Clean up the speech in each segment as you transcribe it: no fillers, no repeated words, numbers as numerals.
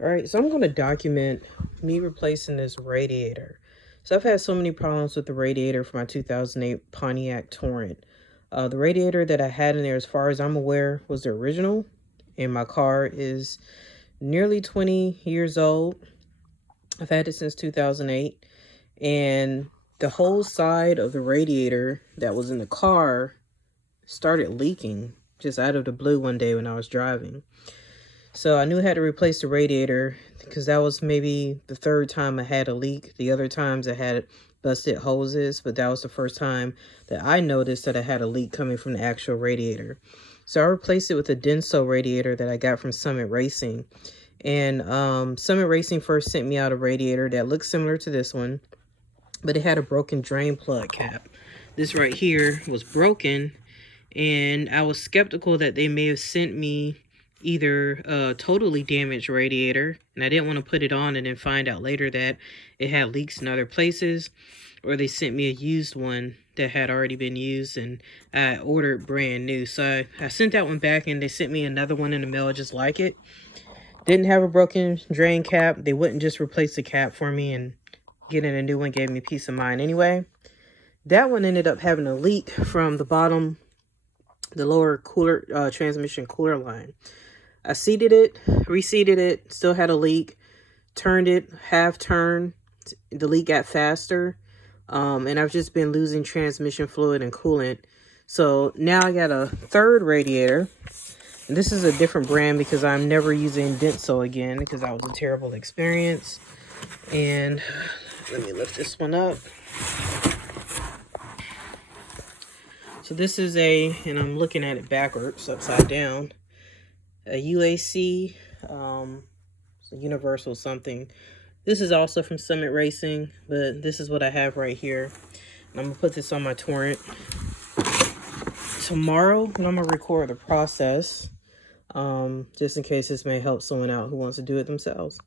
All right, so I'm going to document me replacing this radiator. So I've had so many problems with the radiator for my 2008 Pontiac Torrent. The radiator that I had in there, as far as I'm aware, was the original. And my car is nearly 20 years old. I've had it since 2008. And the whole side of the radiator that was in the car started leaking just out of the blue one day when I was driving. So I knew I had to replace the radiator because that was maybe the third time I had a leak. The other times I had busted hoses, but that was the first time that I noticed that I had a leak coming from the actual radiator. So I replaced it with a Denso radiator that I got from Summit Racing. And Summit Racing first sent me out a radiator that looked similar to this one, but it had a broken drain plug cap. This right here was broken, and I was skeptical that they may have sent me either a totally damaged radiator, and I didn't want to put it on and then find out later that it had leaks in other places, or they sent me a used one that had already been used and I ordered brand new. So I sent that one back, and they sent me another one in the mail just like it. Didn't have a broken drain cap. They wouldn't just replace the cap for me, and getting a new one gave me peace of mind anyway. That one ended up having a leak from the bottom, the lower cooler transmission cooler line. I seated it, reseated it, still had a leak, turned it, half turn, the leak got faster, and I've just been losing transmission fluid and coolant. So now I got a third radiator, and this is a different brand because I'm never using Denso again because that was a terrible experience. And let me lift this one up. So this is and I'm looking at it backwards, upside down, a UAC, Universal something. This is also from Summit Racing, but this is what I have right here. And I'm going to put this on my Torrent. Tomorrow, and I'm going to record the process, just in case this may help someone out who wants to do it themselves.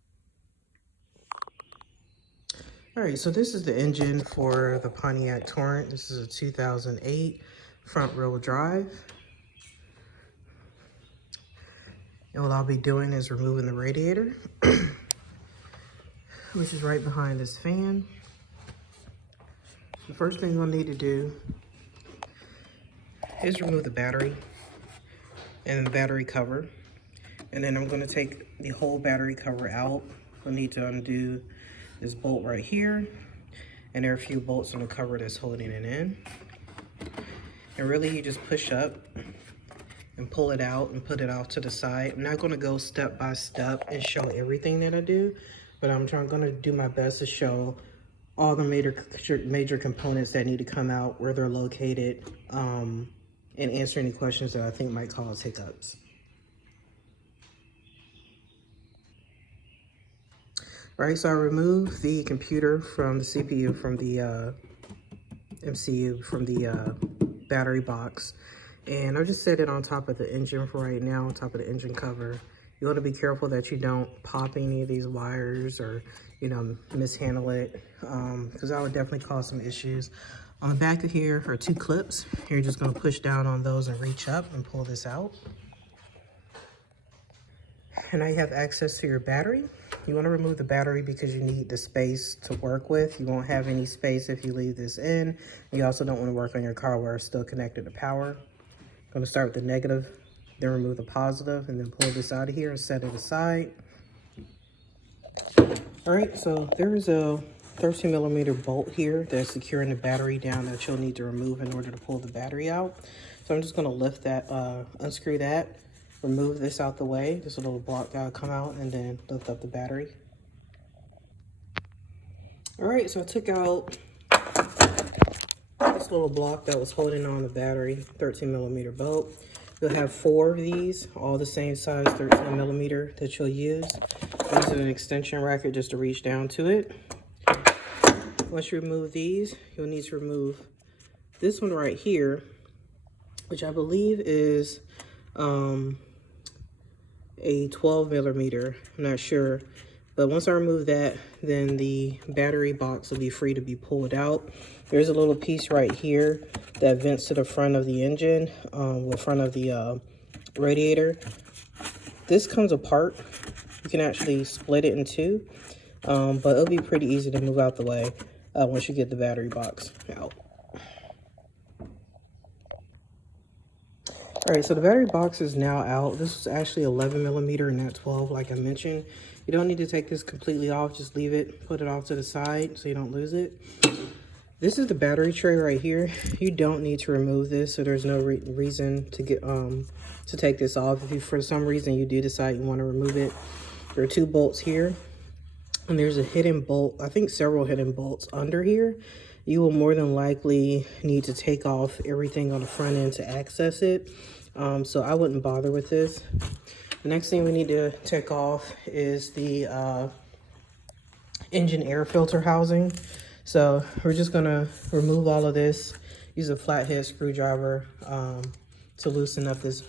All right, so this is the engine for the Pontiac Torrent. This is a 2008 front-wheel drive. And what I'll be doing is removing the radiator, which is right behind this fan. The first thing we'll need to do is remove the battery and the battery cover. And then I'm going to take the whole battery cover out. We'll need to undo this bolt right here. And there are a few bolts on the cover that's holding it in. And really you just push up and pull it out and put it off to the side. I'm not going to go step by step and show everything that I do, but I'm going to do my best to show all the major components that need to come out, where they're located, and answer any questions that I think might cause hiccups. All right, so I removed the computer from the CPU, from the MCU, from the battery box. And I'll just set it on top of the engine for right now, on top of the engine cover. You want to be careful that you don't pop any of these wires or, mishandle it, because that would definitely cause some issues. On the back of here are two clips. You're just going to push down on those and reach up and pull this out. And now you have access to your battery. You want to remove the battery because you need the space to work with. You won't have any space if you leave this in. You also don't want to work on your car where it's still connected to power. I'm going to start with the negative, then remove the positive, and then pull this out of here and set it aside. All right, so there's a 13mm bolt here that's securing the battery down that you'll need to remove in order to pull the battery out. So I'm just going to lift that, unscrew that, remove this out the way. This little block that'll come out, and then lift up the battery. All right, so I took out this little block that was holding on the battery, 13mm bolt. You'll have 4 of these, all the same size, 13mm that you'll use. Use an extension racket just to reach down to it. Once you remove these, you'll need to remove this one right here, which I believe is a 12mm. I'm not sure. But once I remove that, then the battery box will be free to be pulled out. There's a little piece right here that vents to the front of the engine, the front of the radiator. This comes apart You can actually split it in two, but it'll be pretty easy to move out the way once you get the battery box out. All right, so the battery box is now out. This is actually 11 millimeter and not 12, like I mentioned. You don't need to take this completely off. Just leave it, put it off to the side so you don't lose it. This is the battery tray right here. You don't need to remove this, so there's no reason to get to take this off. If you, for some reason, you do decide you want to remove it, there are 2 bolts here, and there's a hidden bolt. I think several hidden bolts under here. You will more than likely need to take off everything on the front end to access it. So I wouldn't bother with this. The next thing we need to take off is the engine air filter housing. So we're just gonna remove all of this, use a flathead screwdriver to loosen up this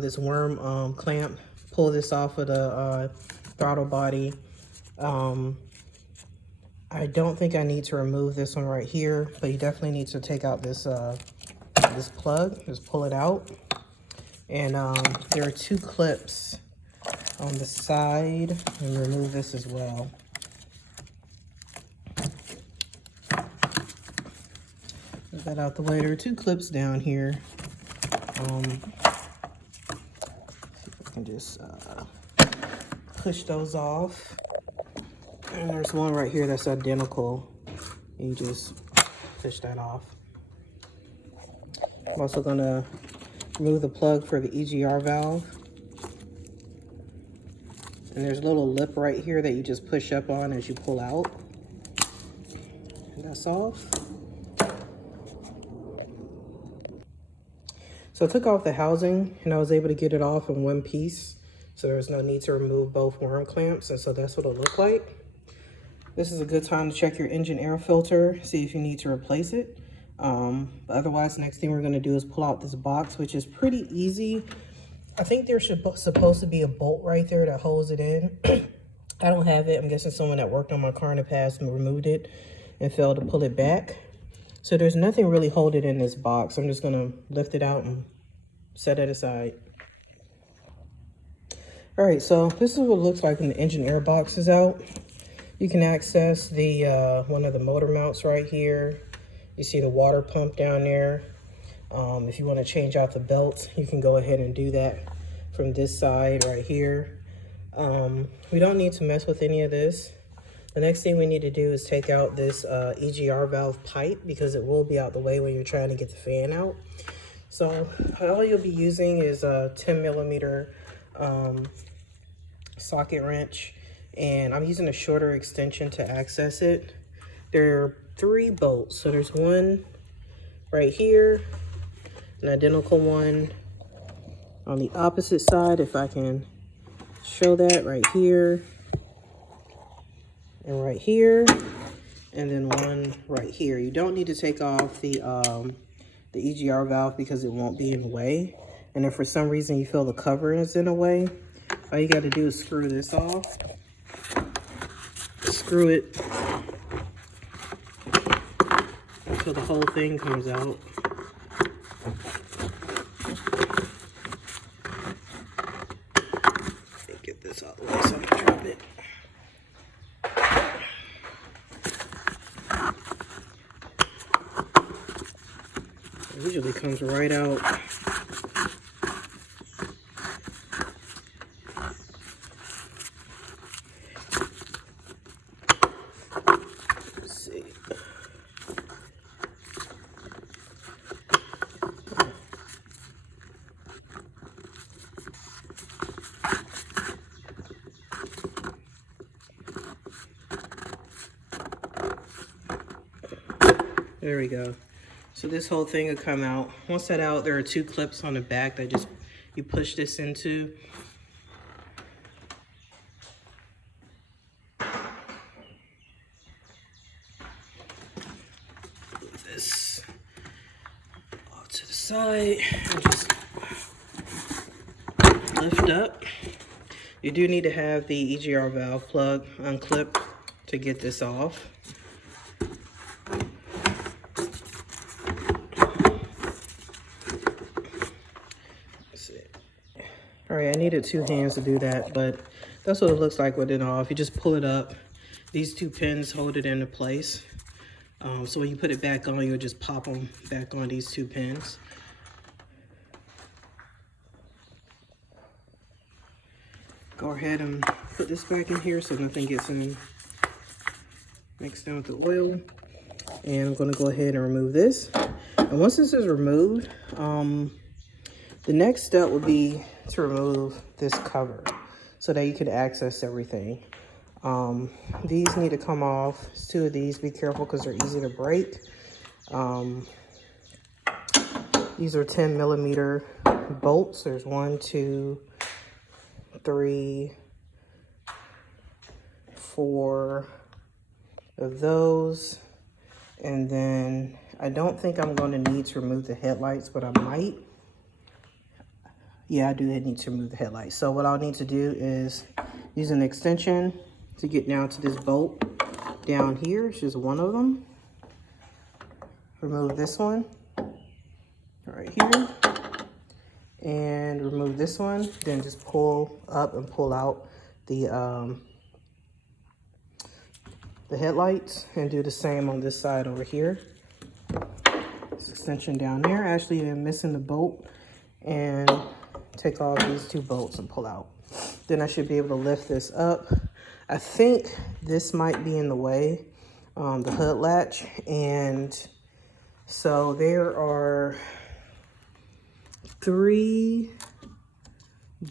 this worm clamp. Pull this off of the throttle body. I don't think I need to remove this one right here, but you definitely need to take out this this plug. Just pull it out. And there are 2 clips on the side, and remove this as well. Get that out the way. There are 2 clips down here. I can just push those off. And there's one right here that's identical. You just push that off. I'm also gonna remove the plug for the EGR valve. And there's a little lip right here that you just push up on as you pull out. And that's off. So I took off the housing and I was able to get it off in one piece. So there's no need to remove both worm clamps. And so that's what it'll look like. This is a good time to check your engine air filter, see if you need to replace it. But otherwise, next thing we're gonna do is pull out this box, which is pretty easy. I think there's supposed to be a bolt right there that holds it in. I don't have it. I'm guessing someone that worked on my car in the past removed it and failed to pull it back. So there's nothing really holding in this box. I'm just gonna lift it out and set it aside. All right, so this is what it looks like when the engine air box is out. You can access the one of the motor mounts right here. You see the water pump down there. If you want to change out the belts, you can go ahead and do that from this side right here. We don't need to mess with any of this. The next thing we need to do is take out this EGR valve pipe, because it will be out the way when you're trying to get the fan out. So all you'll be using is a 10 millimeter socket wrench, and I'm using a shorter extension to access it. There are 3 bolts. So there's one right here, an identical one on the opposite side, if I can show that, right here, and right here, and then one right here. You don't need to take off the EGR valve because it won't be in the way. And if for some reason you feel the cover is in the way, all you got to do is screw this off. Screw it until the whole thing comes out. Get this out of the way so I can drop it. It usually comes right out. There we go. So this whole thing will come out. Once that's out, there are 2 clips on the back that just you push this into. Move this off to the side and just lift up. You do need to have the EGR valve plug unclipped to get this off. All right, I needed 2 hands to do that, but that's what it looks like with it off. You just pull it up. These 2 pins hold it into place. So when you put it back on, you'll just pop them back on these 2 pins. Go ahead and put this back in here so nothing gets mixed in with the oil. And I'm going to go ahead and remove this. And once this is removed, the next step would be to remove this cover so that you can access everything. These need to come off. There's 2 of these. Be careful because they're easy to break. These are 10mm bolts. There's 1, 2, 3, 4 of those. And then I don't think I'm going to need to remove the headlights, but I might. Yeah, I do need to remove the headlights. So what I'll need to do is use an extension to get down to this bolt down here. It's just 1 of them. Remove this one right here. And remove this one. Then just pull up and pull out the headlights, and do the same on this side over here. This extension down there. Actually, I'm missing the bolt, and take off these 2 bolts and pull out. Then I should be able to lift this up. I think this might be in the way, the hood latch, and so there are 3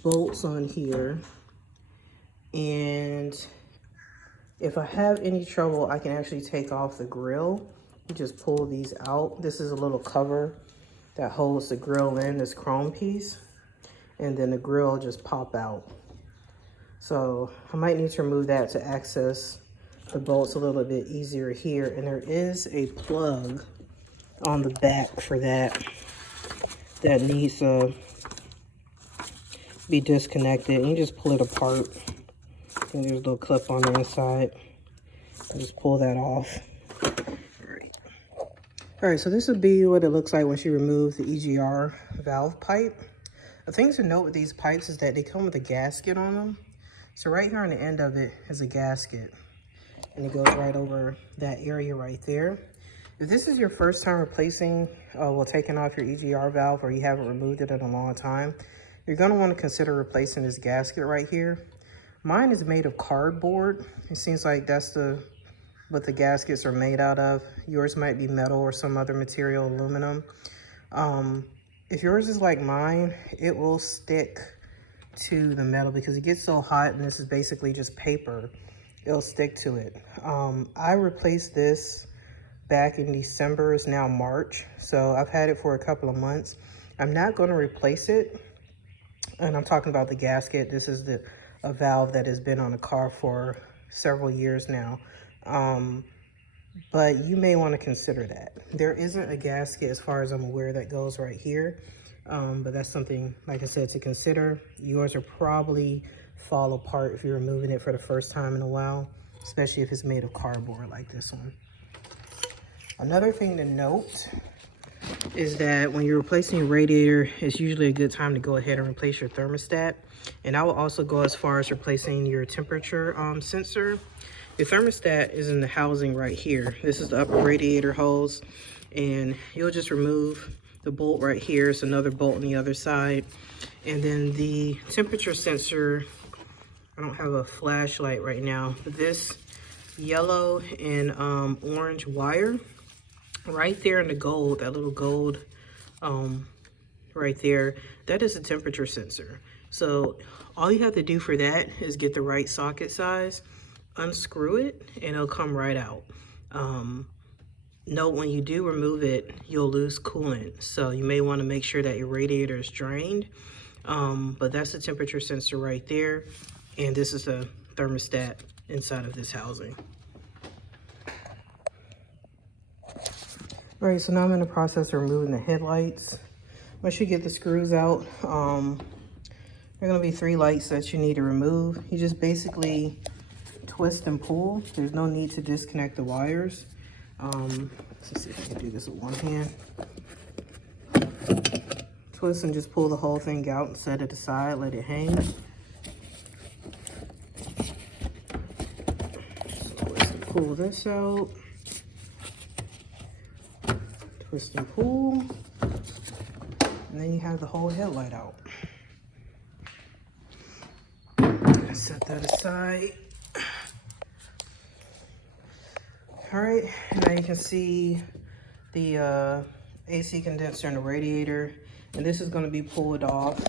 bolts on here, and if I have any trouble, I can actually take off the grill. You just pull these out. This is a little cover that holds the grill in, this chrome piece, and then the grill just pop out. So I might need to remove that to access the bolts a little bit easier here. And there is a plug on the back for that needs to be disconnected. And you just pull it apart. And there's a little clip on the inside. Just pull that off. All right, so this would be what it looks like once you remove the EGR valve pipe. The thing to note with these pipes is that they come with a gasket on them. So right here on the end of it is a gasket, and it goes right over that area right there. If this is your first time replacing, taking off your EGR valve, or you haven't removed it in a long time, you're gonna wanna consider replacing this gasket right here. Mine is made of cardboard. It seems like that's what the gaskets are made out of. Yours might be metal or some other material, aluminum. If yours is like mine, it will stick to the metal because it gets so hot, and this is basically just paper. It'll stick to it. I replaced this back in December. It's now March, so I've had it for a couple of months. I'm not going to replace it, and I'm talking about the gasket. This is a valve that has been on the car for several years now. But you may want to consider that. There isn't a gasket, as far as I'm aware, that goes right here. But that's something, like I said, to consider. Yours will probably fall apart if you're removing it for the first time in a while, especially if it's made of cardboard like this one. Another thing to note is that when you're replacing your radiator, it's usually a good time to go ahead and replace your thermostat. And I will also go as far as replacing your temperature sensor. Your thermostat is in the housing right here. This is the upper radiator hose, and you'll just remove the bolt right here. It's another bolt on the other side. And then the temperature sensor, I don't have a flashlight right now, but this yellow and orange wire right there in the gold, that little gold right there, that is a temperature sensor. So all you have to do for that is get the right socket size, unscrew it, and it'll come right out. Note, when you do remove it, you'll lose coolant, so you may want to make sure that your radiator is drained. But that's the temperature sensor right there, and this is a thermostat inside of this housing. All right, so now I'm in the process of removing the headlights. Once you get the screws out, there are going to be 3 lights that you need to remove. You just basically twist and pull. There's no need to disconnect the wires. Let's see if I can do this with one hand. twist and just pull the whole thing out and set it aside, let it hang. So let's pull this out. Twist and pull. And then you have the whole headlight out. Set that aside. All right, now you can see the AC condenser and the radiator, and this is going to be pulled off.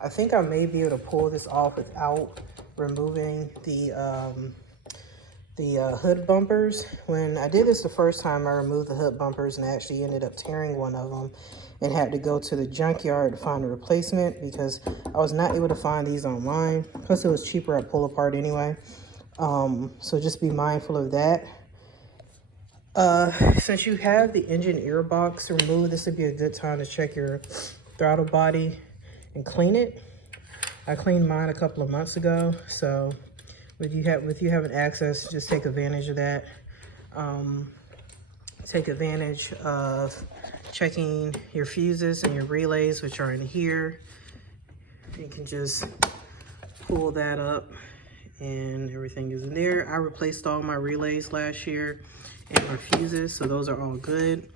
I think I may be able to pull this off without removing the hood bumpers. When I did this the first time, I removed the hood bumpers and I actually ended up tearing one of them and had to go to the junkyard to find a replacement because I was not able to find these online. Plus it was cheaper at pull apart anyway. So just be mindful of that. Since you have the engine air box removed, this would be a good time to check your throttle body and clean it. I cleaned mine a couple of months ago, so with you having access, just take advantage of that. Take advantage of checking your fuses and your relays, which are in here. You can just pull that up and everything is in there. I replaced all my relays last year and my fuses, so those are all good.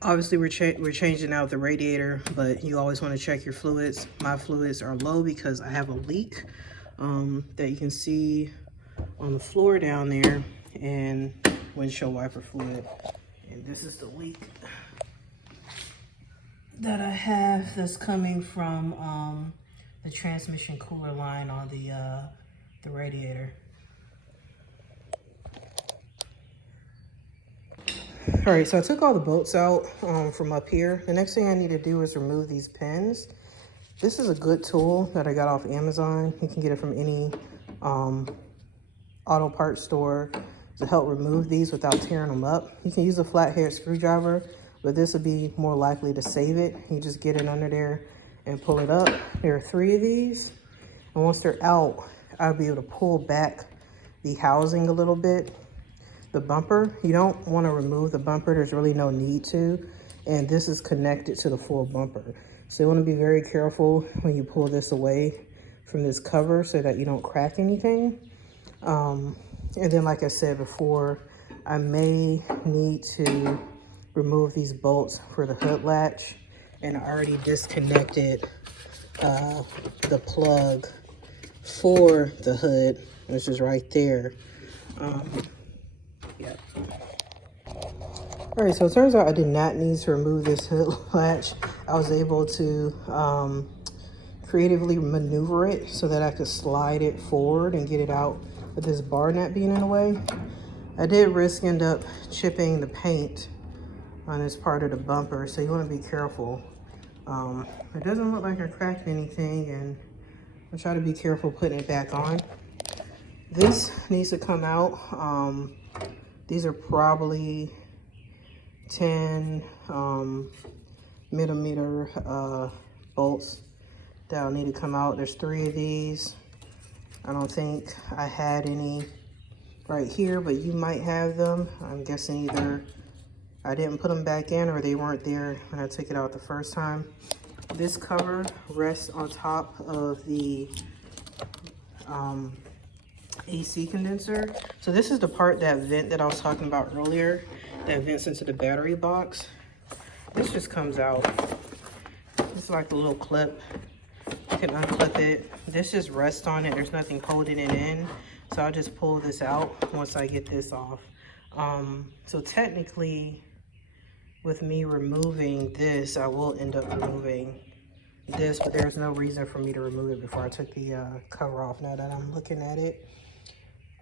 Obviously we're changing out the radiator, but you always want to check your fluids. My fluids are low because I have a leak that you can see on the floor down there, and windshield wiper fluid. And this is the leak that I have that's coming from the transmission cooler line on the radiator. All right, so I took all the bolts out from up here. The next thing I need to do is remove these pins. This is a good tool that I got off Amazon. You can get it from any auto parts store to help remove these without tearing them up. You can use a flathead screwdriver, but this would be more likely to save it. You just get it under there and pull it up. There are 3 of these, and once they're out, I'll be able to pull back the housing a little bit. The bumper, you don't want to remove the bumper. There's really no need to, and this is connected to the full bumper. So you want to be very careful when you pull this away from this cover so that you don't crack anything. And then, like I said before, I may need to remove these bolts for the hood latch, and I already disconnected the plug for the hood, which is right there. Yeah. All right, so it turns out I did not need to remove this hood latch. I was able to creatively maneuver it so that I could slide it forward and get it out with this bar nut being in the way. I did end up chipping the paint on this part of the bumper, so you want to be careful. It doesn't look like I cracked anything, and I'll try to be careful putting it back on. This needs to come out. These are probably 10 millimeter bolts that'll need to come out. There's 3 of these. I don't think I had any right here, but you might have them. I'm guessing either I didn't put them back in or they weren't there when I took it out the first time. This cover rests on top of the AC condenser. So this is the part, that vent that I was talking about earlier, that vents into the battery box. This just comes out. It's like a little clip. You can unclip it. This just rests on it. There's nothing holding it in. So I'll just pull this out once I get this off. So technically, with me removing this, I will end up removing this, but there's no reason for me to remove it before I took the cover off, now that I'm looking at it.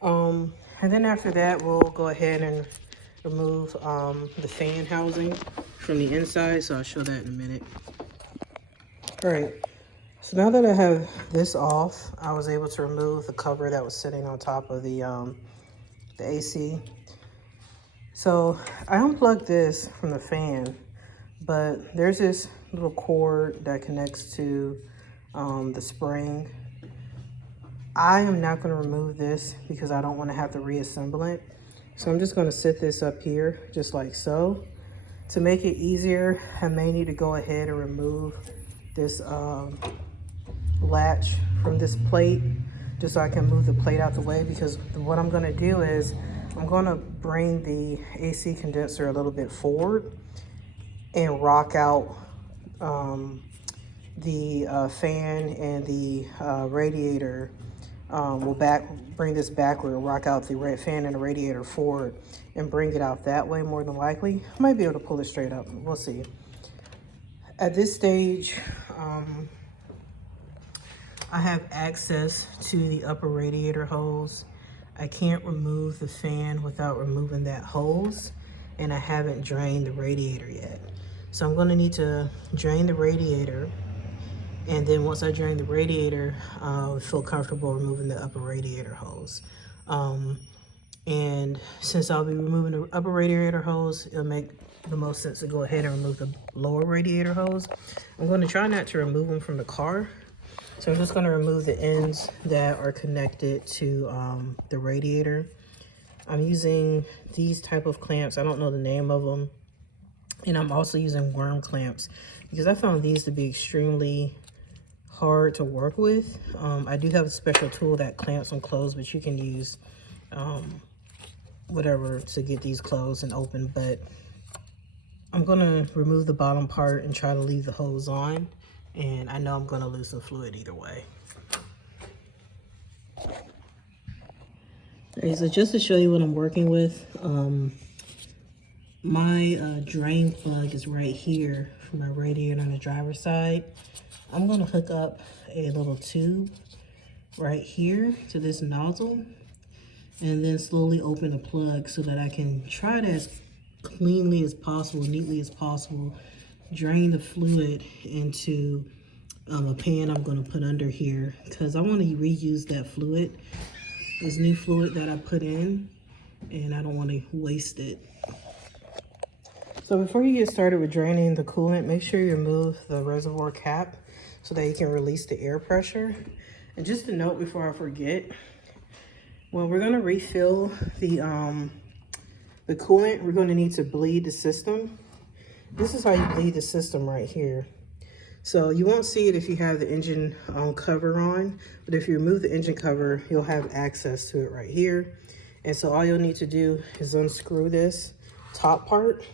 And then after that, we'll go ahead and remove the fan housing from the inside, so I'll show that in a minute. All right, so now that I have this off, I was able to remove the cover that was sitting on top of the AC. So I unplugged this from the fan, but there's this little cord that connects to the spring. I am not going to remove this because I don't want to have to reassemble it. So I'm just going to sit this up here just like so. To make it easier, I may need to go ahead and remove this latch from this plate, just so I can move the plate out the way, because what I'm going to do is I'm going to bring the AC condenser a little bit forward and rock out the fan and the radiator. We'll bring this backward, rock out the fan and the radiator forward and bring it out that way more than likely. I might be able to pull it straight up. We'll see. At this stage, I have access to the upper radiator hose. I can't remove the fan without removing that hose, and I haven't drained the radiator yet. So I'm gonna need to drain the radiator, and then once I drain the radiator, I'll feel comfortable removing the upper radiator hose. And since I'll be removing the upper radiator hose, it'll make the most sense to go ahead and remove the lower radiator hose. I'm gonna try not to remove them from the car. So I'm just going to remove the ends that are connected to the radiator. I'm using these type of clamps. I don't know the name of them. And I'm also using worm clamps because I found these to be extremely hard to work with. I do have a special tool that clamps them closed, but you can use whatever to get these closed and open. But I'm going to remove the bottom part and try to leave the hose on. And I know I'm going to lose some fluid either way. Okay, so just to show you what I'm working with, my drain plug is right here for my radiator on the driver's side. I'm going to hook up a little tube right here to this nozzle and then slowly open the plug so that I can try to, as cleanly as possible, neatly as possible, drain the fluid into a pan I'm going to put under here, because I want to reuse that fluid, this new fluid that I put in, and I don't want to waste it. So before you get started with draining the coolant, make sure you remove the reservoir cap so that you can release the air pressure. And just a note before I forget, when we're going to refill the coolant, we're going to need to bleed the system. This is how you bleed the system right here. So you won't see it if you have the engine cover on, but if you remove the engine cover, you'll have access to it right here. And so all you'll need to do is unscrew this top part.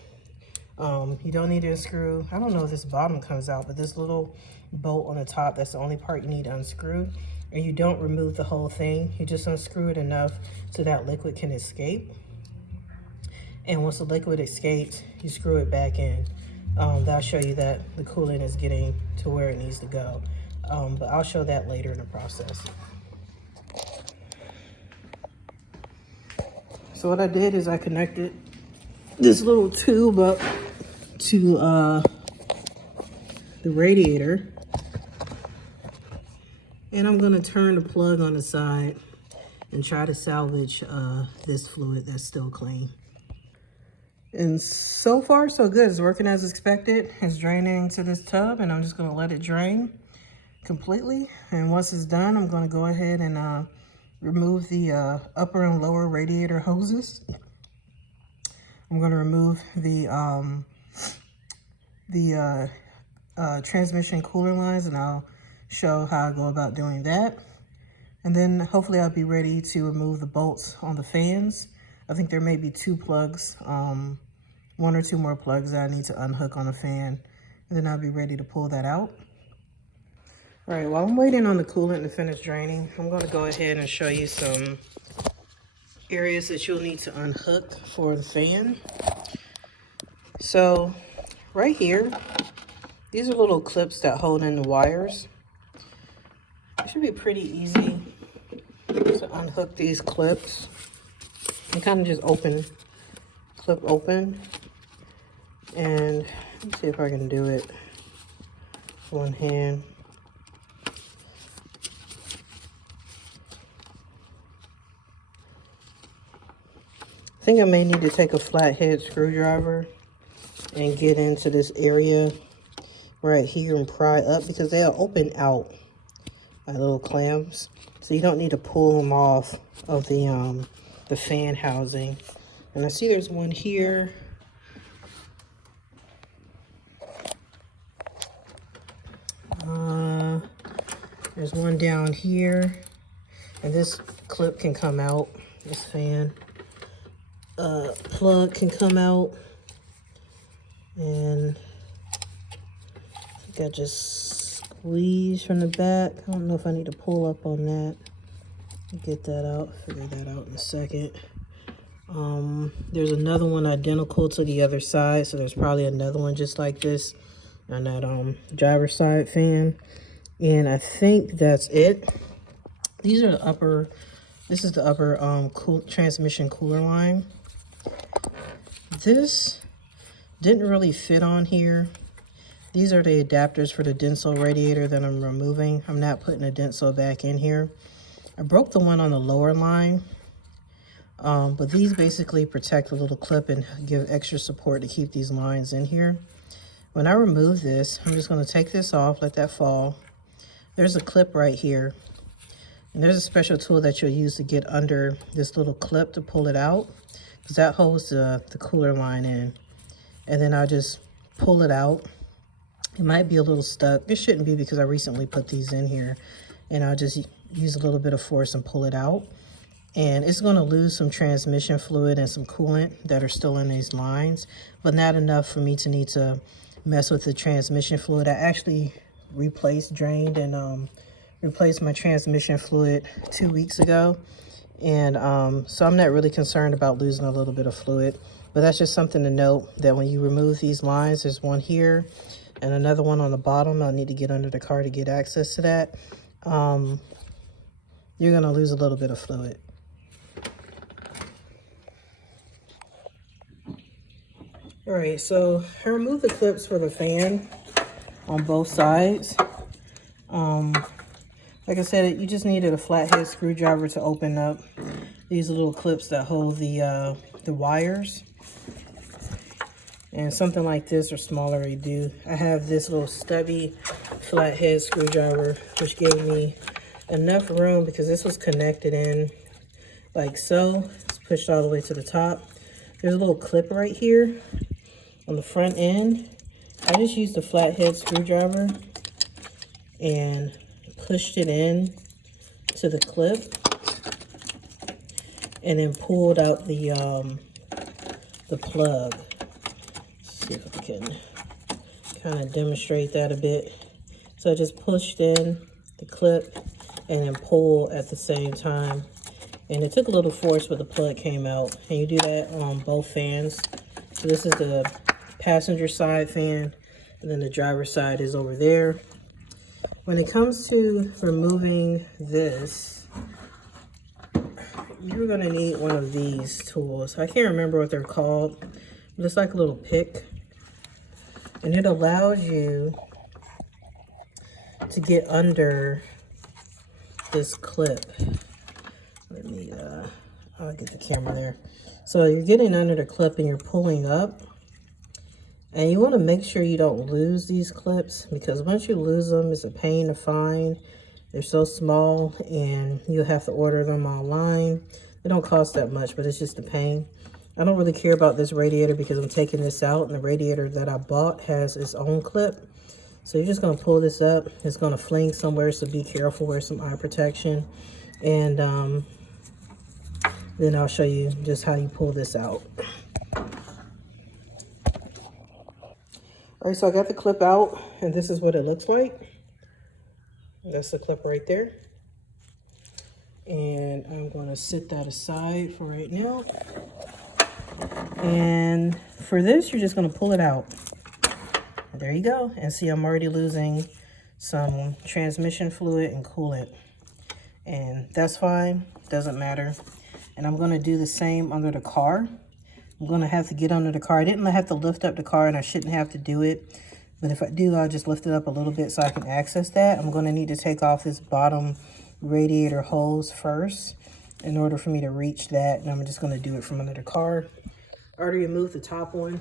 You don't need to unscrew, I don't know if this bottom comes out, but this little bolt on the top, that's the only part you need to unscrew. And you don't remove the whole thing. You just unscrew it enough so that liquid can escape. And once the liquid escapes, you screw it back in. That'll show you that the coolant is getting to where it needs to go. But I'll show that later in the process. So what I did is I connected this little tube up to the radiator. And I'm gonna turn the plug on the side and try to salvage this fluid that's still clean. And so far, so good. It's working as expected. It's draining into this tub, and I'm just going to let it drain completely. And once it's done, I'm going to go ahead and remove the upper and lower radiator hoses. I'm going to remove the transmission cooler lines, and I'll show how I go about doing that. And then hopefully I'll be ready to remove the bolts on the fans. I think there may be two plugs, one or two more plugs that I need to unhook on the fan, and then I'll be ready to pull that out. All right, while I'm waiting on the coolant to finish draining, I'm going to go ahead and show you some areas that you'll need to unhook for the fan. So right here, these are little clips that hold in the wires. It should be pretty easy to unhook these clips. You kind of just clip open, and let's see if I can do it with one hand. I think I may need to take a flathead screwdriver and get into this area right here and pry up, because they'll open out by little clamps, so you don't need to pull them off of the fan housing. And I see there's one here, There's one down here, and this clip can come out. This fan plug can come out, and I think I just squeeze from the back. I don't know if I need to pull up on that. Get that out, figure that out in a second. There's another one identical to the other side, so there's probably another one just like this on that driver's side fan. And I think that's it. These are the upper, this is the upper transmission cooler line. This didn't really fit on here. These are the adapters for the Denso radiator that I'm removing. I'm not putting a Denso back in here. I broke the one on the lower line, but these basically protect the little clip and give extra support to keep these lines in here. When I remove this, I'm just going to take this off, let that fall. There's a clip right here, and there's a special tool that you'll use to get under this little clip to pull it out, because that holds the cooler line in. And then I'll just pull it out. It might be a little stuck. It shouldn't be, because I recently put these in here, and I'll just use a little bit of force and pull it out. And it's going to lose some transmission fluid and some coolant that are still in these lines, but not enough for me to need to mess with the transmission fluid. I actually drained and replaced my transmission fluid 2 weeks ago. And so I'm not really concerned about losing a little bit of fluid, but that's just something to note, that when you remove these lines, there's one here and another one on the bottom. I'll need to get under the car to get access to that. You're going to lose a little bit of fluid. All right, so I removed the clips for the fan on both sides. Like I said, you just needed a flathead screwdriver to open up these little clips that hold the wires. And something like this or smaller, you do. I have this little stubby flathead screwdriver, which gave me enough room, because this was connected in like so. It's pushed all the way to the top. There's a little clip right here on the front end. I just used a flathead screwdriver and pushed it in to the clip, and then pulled out the plug. Let's see if I can kind of demonstrate that a bit. So I just pushed in the clip and then pull at the same time. And it took a little force, but the plug came out. And you do that on both fans. So this is the passenger side fan, and then the driver's side is over there. When it comes to removing this, you're gonna need one of these tools. I can't remember what they're called, but it's like a little pick. And it allows you to get under this clip. Let me, I'll get the camera there. So you're getting under the clip and you're pulling up. And you want to make sure you don't lose these clips, because once you lose them, it's a pain to find. They're so small, and you'll have to order them online. They don't cost that much, but it's just a pain. I don't really care about this radiator because I'm taking this out, and the radiator that I bought has its own clip. So you're just going to pull this up. It's going to fling somewhere, so be careful. Wear some eye protection. And then I'll show you just how you pull this out. All right, so I got the clip out, and this is what it looks like. That's the clip right there. And I'm going to set that aside for right now. And for this, you're just going to pull it out. There you go. And see, I'm already losing some transmission fluid and coolant. And that's fine. Doesn't matter. And I'm going to do the same under the car. I'm going to have to get under the car. I didn't have to lift up the car, and I shouldn't have to do it. But if I do, I'll just lift it up a little bit so I can access that. I'm going to need to take off this bottom radiator hose first in order for me to reach that. And I'm just going to do it from under the car. I already removed the top one.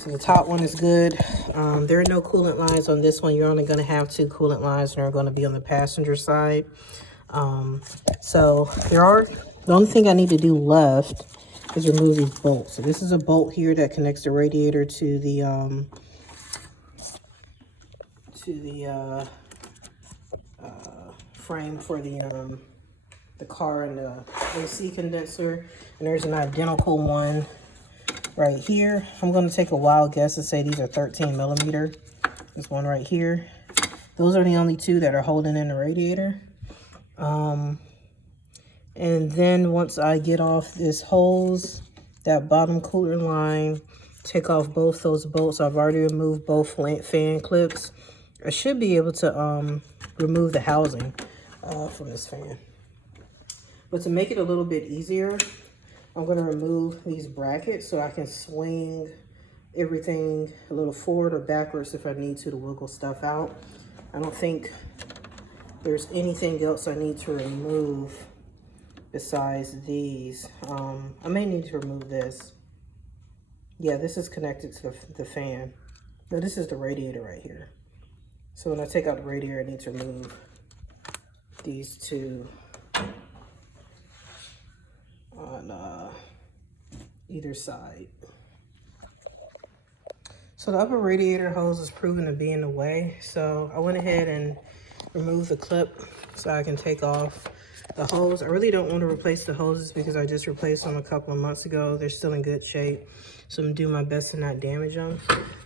So the top one is good. There are no coolant lines on this one. You're only going to have 2 coolant lines, and they're going to be on the passenger side. So the only thing I need to do left is remove these bolts. So this is a bolt here that connects the radiator to the to the frame for the car and the AC condenser. And there's an identical one right here. I'm going to take a wild guess and say these are 13 millimeter. This one right here. Those are the only two that are holding in the radiator. And then once I get off this hose, that bottom cooler line, take off both those bolts. I've already removed both fan clips. I should be able to remove the housing from this fan. But to make it a little bit easier, I'm going to remove these brackets so I can swing everything a little forward or backwards if I need to wiggle stuff out. I don't think there's anything else I need to remove besides these. I may need to remove this. Yeah, this is connected to the fan. No, this is the radiator right here. So when I take out the radiator, I need to remove these two on either side. So the upper radiator hose is proven to be in the way. So I went ahead and removed the clip so I can take off the hose. I really don't want to replace the hoses because I just replaced them a couple of months ago. They're still in good shape. So I'm gonna do my best to not damage them.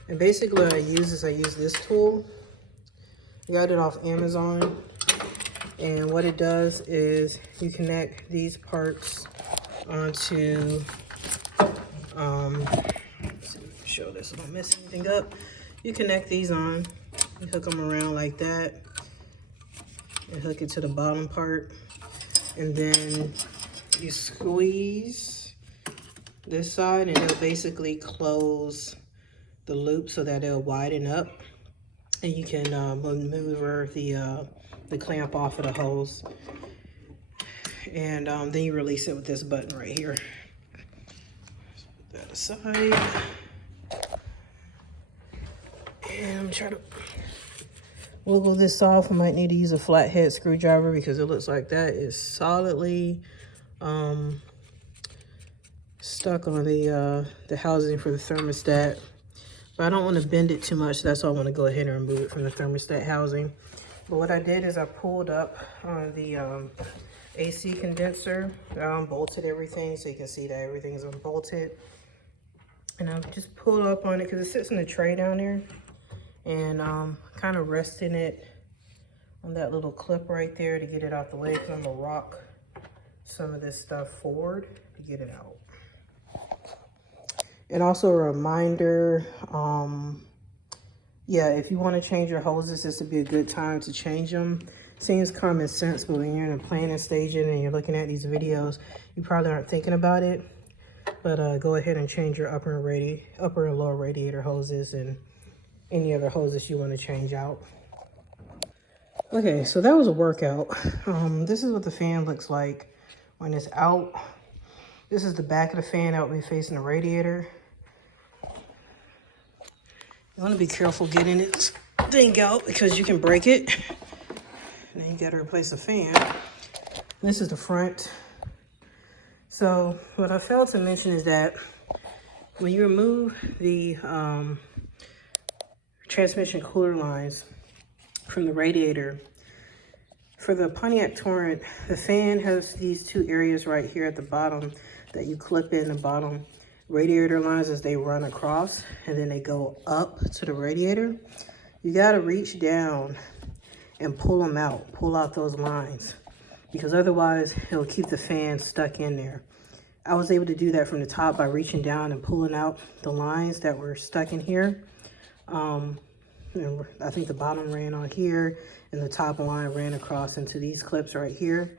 And basically what I use this tool. I got it off Amazon. And what it does is you connect these parts onto, let's see, show this so I don't mess anything up. You connect these on, you hook them around like that, and hook it to the bottom part. And then you squeeze this side and it'll basically close the loop so that it'll widen up. And you can maneuver the clamp off of the hose. And then you release it with this button right here. Put that aside. And I'm trying to wiggle this off. I might need to use a flathead screwdriver because it looks like that is solidly stuck on the housing for the thermostat. But I don't want to bend it too much. That's why I want to go ahead and remove it from the thermostat housing. But what I did is I pulled up on the AC condenser. I unbolted everything so you can see that everything's unbolted. And I've just pulled up on it because it sits in the tray down there. And kind of resting it on that little clip right there to get it out the way because I'm going to rock some of this stuff forward to get it out. And also a reminder, yeah, if you want to change your hoses, this would be a good time to change them. Seems common sense, but when you're in a planning stage and you're looking at these videos, you probably aren't thinking about it. But go ahead and change your upper and lower radiator hoses and any other hoses you want to change out. Okay, so that was a workout. This is what the fan looks like when it's out. This is the back of the fan that will be facing the radiator. You want to be careful getting this thing out because you can break it. And then you got to replace the fan. This is the front. So what I failed to mention is that when you remove the transmission cooler lines from the radiator, for the Pontiac Torrent, the fan has these two areas right here at the bottom that you clip in the bottom radiator lines as they run across, and then they go up to the radiator. You got to reach down and pull them out, pull out those lines, because otherwise it'll keep the fan stuck in there. I was able to do that from the top by reaching down and pulling out the lines that were stuck in here. And I think the bottom ran on here and the top line ran across into these clips right here.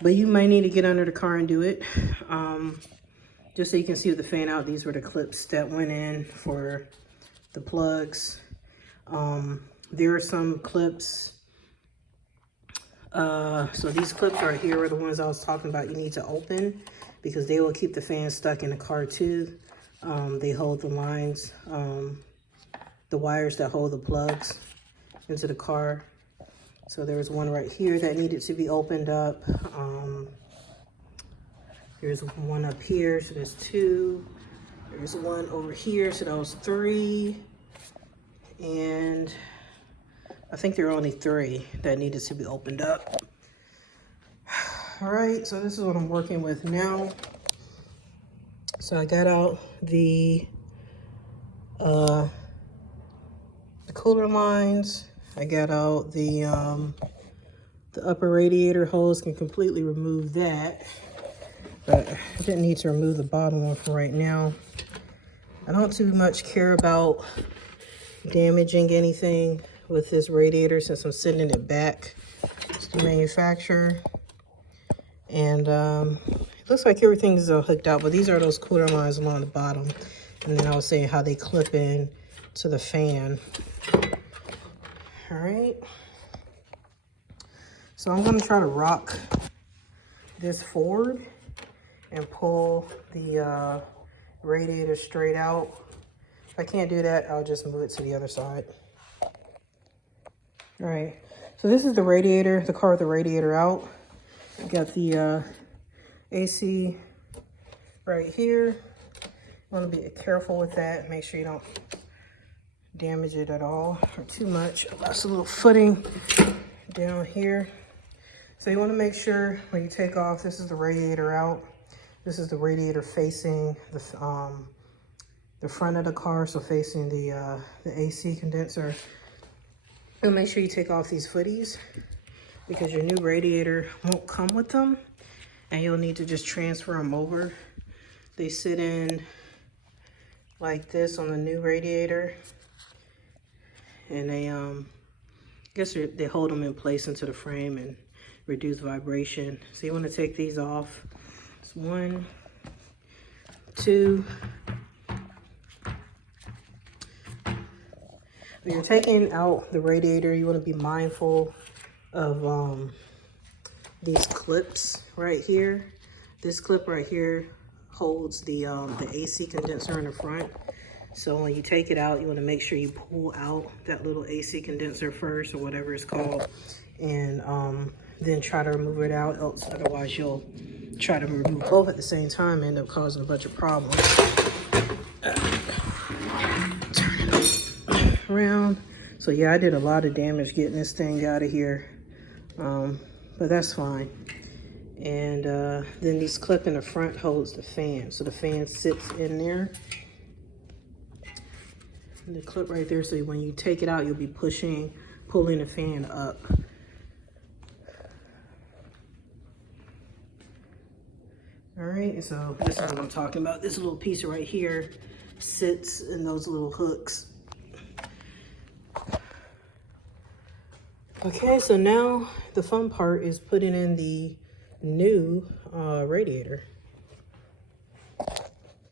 But you might need to get under the car and do it. Just so you can see the fan out, these were the clips that went in for the plugs. There are some clips. So these clips right here are the ones I was talking about you need to open because they will keep the fan stuck in the car too. They hold the lines, the wires that hold the plugs into the car. So there was one right here that needed to be opened up. There's one up here, so there's two. There's one over here, so that was three. And I think there are only 3 that needed to be opened up. All right, so this is what I'm working with now. So I got out the cooler lines. I got out the upper radiator hose, can completely remove that. But I didn't need to remove the bottom one for right now. I don't too much care about damaging anything with this radiator since I'm sending it back to the manufacturer. And it looks like everything is hooked out, but these are those cooler lines along the bottom. And then I was saying how they clip in to the fan. All right. So I'm gonna try to rock this forward and pull the radiator straight out. If I can't do that, I'll just move it to the other side. All right, so this is the radiator, the car with the radiator out. You got the AC right here. You wanna be careful with that. Make sure you don't damage it at all or too much. That's a little footing down here. So you wanna make sure when you take off, this is the radiator out. This is the radiator facing the front of the car, so facing the AC condenser. You'll make sure you take off these footies because your new radiator won't come with them, and you'll need to just transfer them over. They sit in like this on the new radiator, and they they hold them in place into the frame and reduce vibration. So you want to take these off. It's 1, 2. When you're taking out the radiator, you want to be mindful of these clips right here. This clip right here holds the AC condenser in the front. So when you take it out, you want to make sure you pull out that little AC condenser first, or whatever it's called, and then try to remove it out. Else, otherwise, you'll try to remove both at the same time and end up causing a bunch of problems. Turn it around. So yeah, I did a lot of damage getting this thing out of here, but that's fine. And then this clip in the front holds the fan, so the fan sits in there. And the clip right there, so when you take it out, you'll be pulling the fan up. All right, so this is what I'm talking about. This little piece right here sits in those little hooks. Okay, so now the fun part is putting in the new radiator.